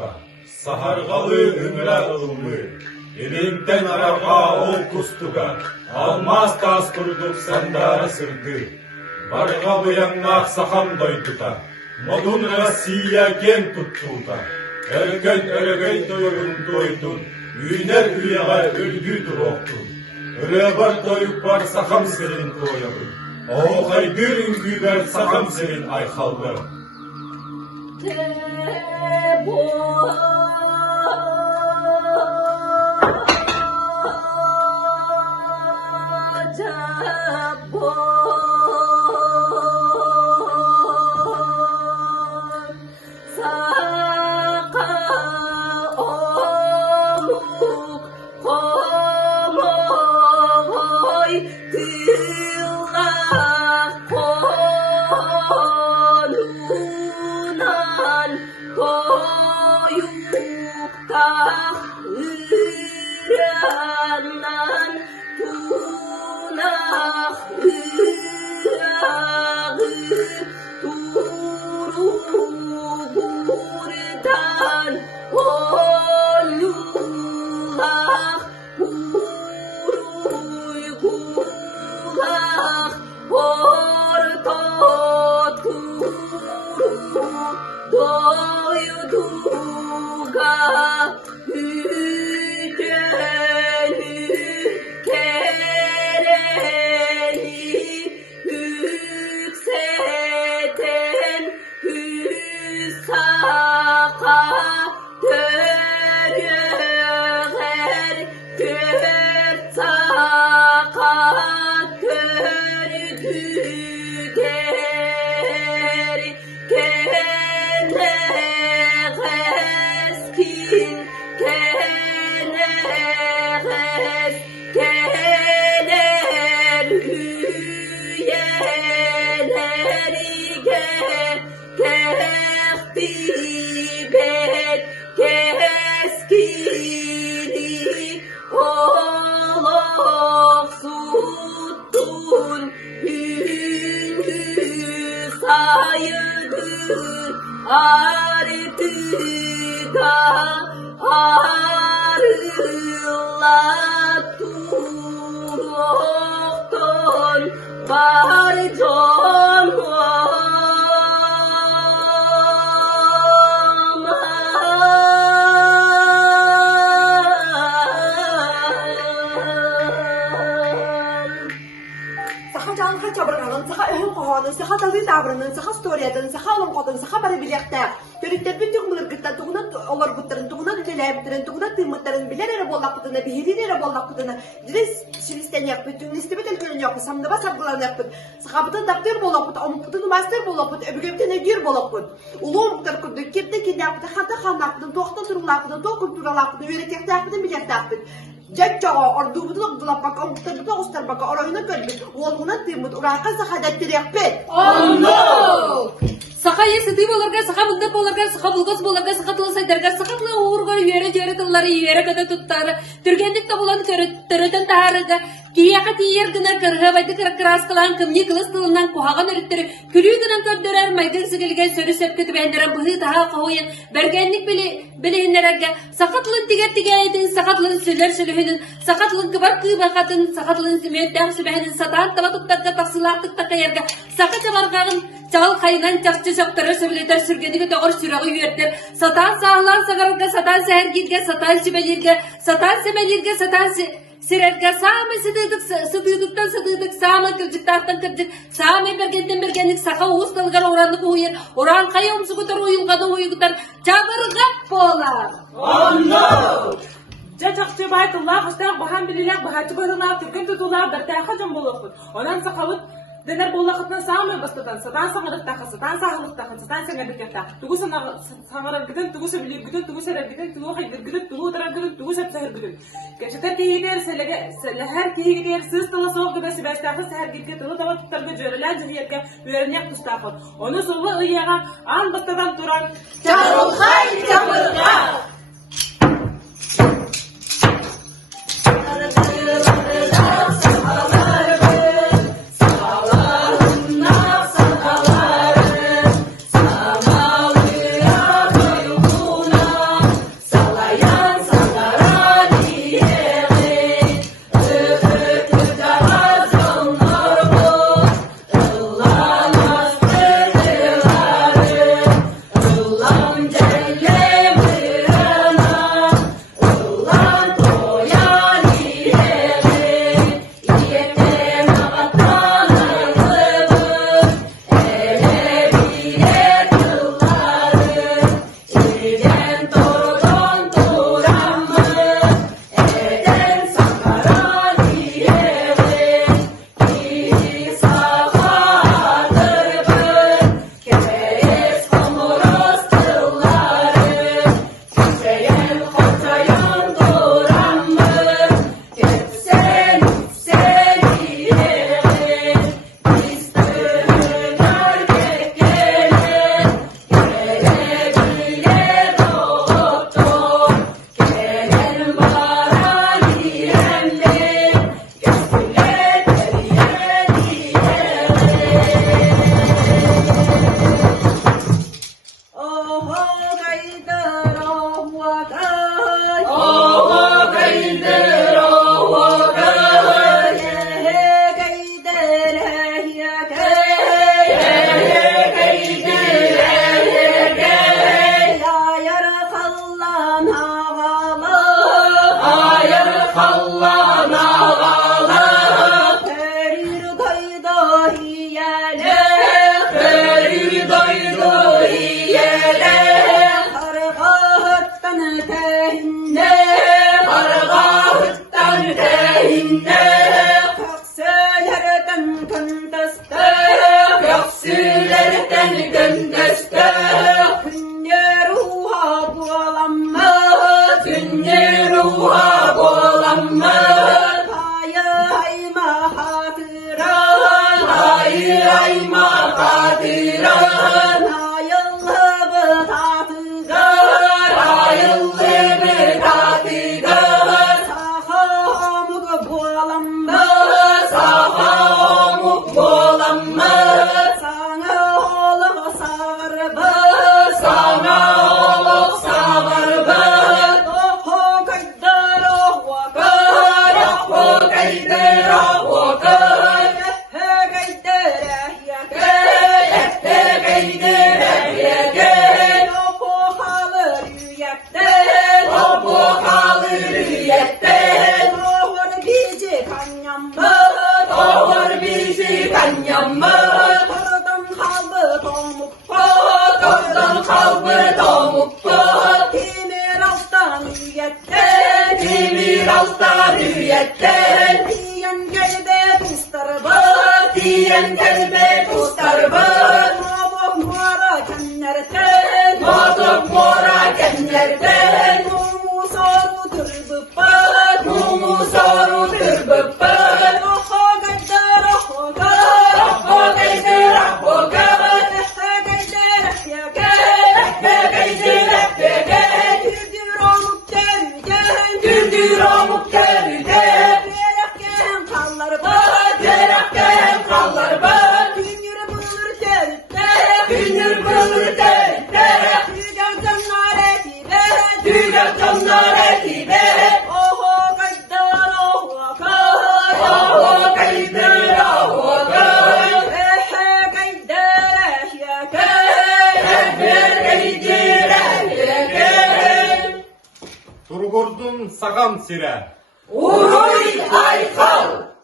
kustuga, sahargalı ümre ılımı, elimden ararga ol kustuga, almaz tas kurduk sendara sırdı, barga buyanmak saham doyduda, modun Россия gen tuttuda, erken doyurun doydun, üyner üyega ölgü duroktun, öle bar doyup var saham senin koyabın, o haygırın güber saham senin ayhaldı. Saha storya'dan, saha lonqodan, saha bara bilekte. Törükler bütün mırgıttan, tuğuna olur butların, tuğuna dilebitlerin, tuğuna tırmıtların, bilen bollakıdığına, bihirin bollakıdığına, diriz şilisten yapıp, bütün listebet elgörün yapıp, samdaba sabgılan yapıp, sahabıdan daktör bollakıd, amupıdın master bollakıd, öbügöpten egir bollakıd. Uluğum butlar kürdü, kepte kendi yapıdı, hanta xanlakıdın, toğta turulakıdın, toğ kulturalakıdın, öğretekte yapıdın, bilekte yapıdın. Jaccağa ordubudu dulapaka amuktadıda ustarbaka orayına görmüş. Oğluna tırmıt, uraka sahadattir yapıd. Allah! Saha yesidi bolarga, saha bundar bolarga, saha bulgos bolarga, saha tula saydarga, saha tula uğurga yere tılları yere kada tuttarı. Türgendik de bulan töröten taharıga, kiyaka tiyer gınar kırğı baydı kıras kılan kımni kılıs tılından kuhagan örüttürü, külüyü gınan kördörer maygın sigilgen sörü söpkütü beğendiren bıhı daha kahuyen, bergenlik bilihinlerge, saha tılın tiger edin, saha tılın süller sülühünün, saha tılın kıbar kıybakatın, saha tılın simiyetler sübehinin satan tava tuttakka taksılaktık takka yerge, saha çabargağın, Çal kaynan çakçı çaktırır söbületer sürgenige doğru sürağı üyetler. Satan sağlan sagarga, satan sehergirge, satan şibelirge, satan semelirge, satan sirerge. Sağmı sıdıdıktan sıdıdık, sağmı kırcıktan kırcık, sağmı bergenlik, saka uğuz kılgar oranlık uyur. Oran kaya omsu kutar uyulgadan uygutar, çabırga polar. Oh no! Çakçı baytıllar, kışlar bahan bilirler, bahatı baytıllar, türkün tutular, dertaya can bulakın. Onan sakalıp, Dener bollakıtına sağmıyor bastadan, satan sağırık takı, satan sağırık takı, satan sengerlik takı. Tuğu sağırık gidin, tuğu sebilir gidin, tuğu serer gidin, tuğu haydır gidin, tuğu tarar gidin, tuğu sepseher gidin. Gerçekten ki gider, her ki gider, sız tıla soğuk gibi sibes takı, seher gidin, tılı tava tutar göcörüler, cühiyetke, üyerenyak tustafı. Onu sulu ıyağa, an bastadan turan. Çarulhay çabırga! Turgurdun sakam sire. Uruy Aykal!